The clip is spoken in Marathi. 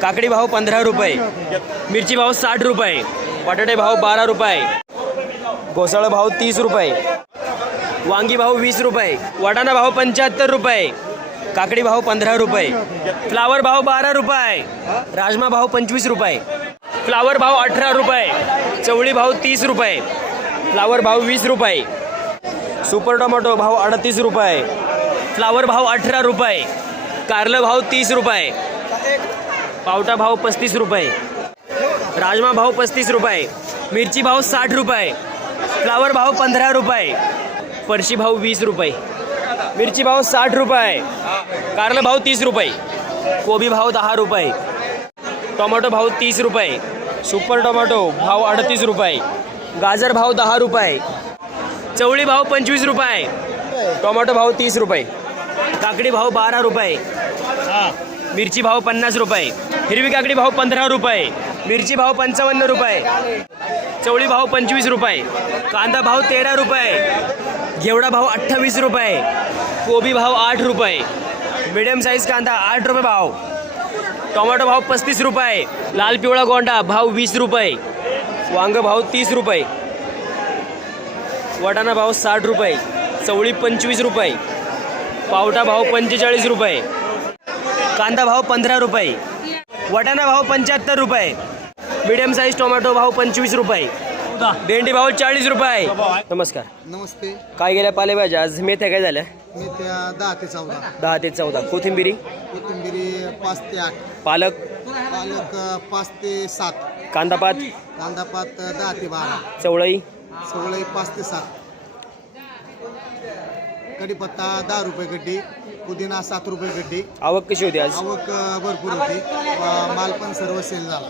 काकडी भाव 15 रुपये, मिरची भाव 60 रुपये, बटाटे भाव 12 रुपये, घोसाळं भाव 30 रुपये, वांगी भाव 20 रुपये, वाटाणा भाव 75 रुपये, काकडी भाव 15 रुपये, फ्लावर भाव 12 रुपये, राजमा भाव 25 रुपये, फ्लावर भाव 18 रुपये, चवळी भाव 30 रुपये, फ्लावर भाव 20 रुपये, सुपर टोमॅटो भाव 38 रुपये, फ्लावर भाव 18 रुपये, कारलं भाव 30 रुपये, पावटा भाव 35 रुपये, राजमा भाव 35 रुपये, मिरची भाव 60 रुपये, फ्लावर भाव 15 रुपये, फरशी भाव 20 रुपये, मिरची भाव 60 रुपये, कारलं भाव 30 रुपये, कोबी भाव 10 रुपये, टोमॅटो भाव 30 रुपये, सुपर टोमॅटो भाव 38 रुपये, गाजर भाव 10 रुपये, चवळी भाव 25 रुपये, टोमॅटो भाव 30 रुपये, काकडी भाव 12 रुपये, मिरची भाव 50 रुपये, हिरवी काकडी भाव 15 रुपये, मिरची भाव 55 रुपये, चवळी भाव 25 रुपये, कांदा भाव 13 रुपये, घेवडा भाव 28 रुपये, कोबी भाव 8 रुपये, मीडियम साईज कांदा 8 रुपये भाव, टोमॅटो भाव 35 रुपये, लाल पिवळा गोंडा भाव 20 रुपये, वांग भाव 30 रुपये, वाटाणा भाव 60 रुपये, चवळी 25 रुपये, पावटा भाव 45 रुपये, कांदा भाव 15 रुपये, वाटाणा भाव 75 रुपये, मीडियम साईज टोमॅटो भाव 25 रुपये, भेंडी भाव 40 रुपये. नमस्कार. नमस्ते. काय गेल्या पालेभाज्या आज मेथ्या काय झाल्या? मेथ्या 10 ते 14. 10 ते 14. कोथिंबिरी? कोथिंबिरी 5 ते 8. पालक? पालक 5 ते 7. कांदापात? कांदापात 10 ते 12. चवळई? चवळई 5 ते 7. कढीपत्ता 10 रुपये गड्डी, पुदिना 7 रुपये गड्डी. आवक कशी होती आज? आवक भरपूर होती, माल पण सर्व सेल झाला.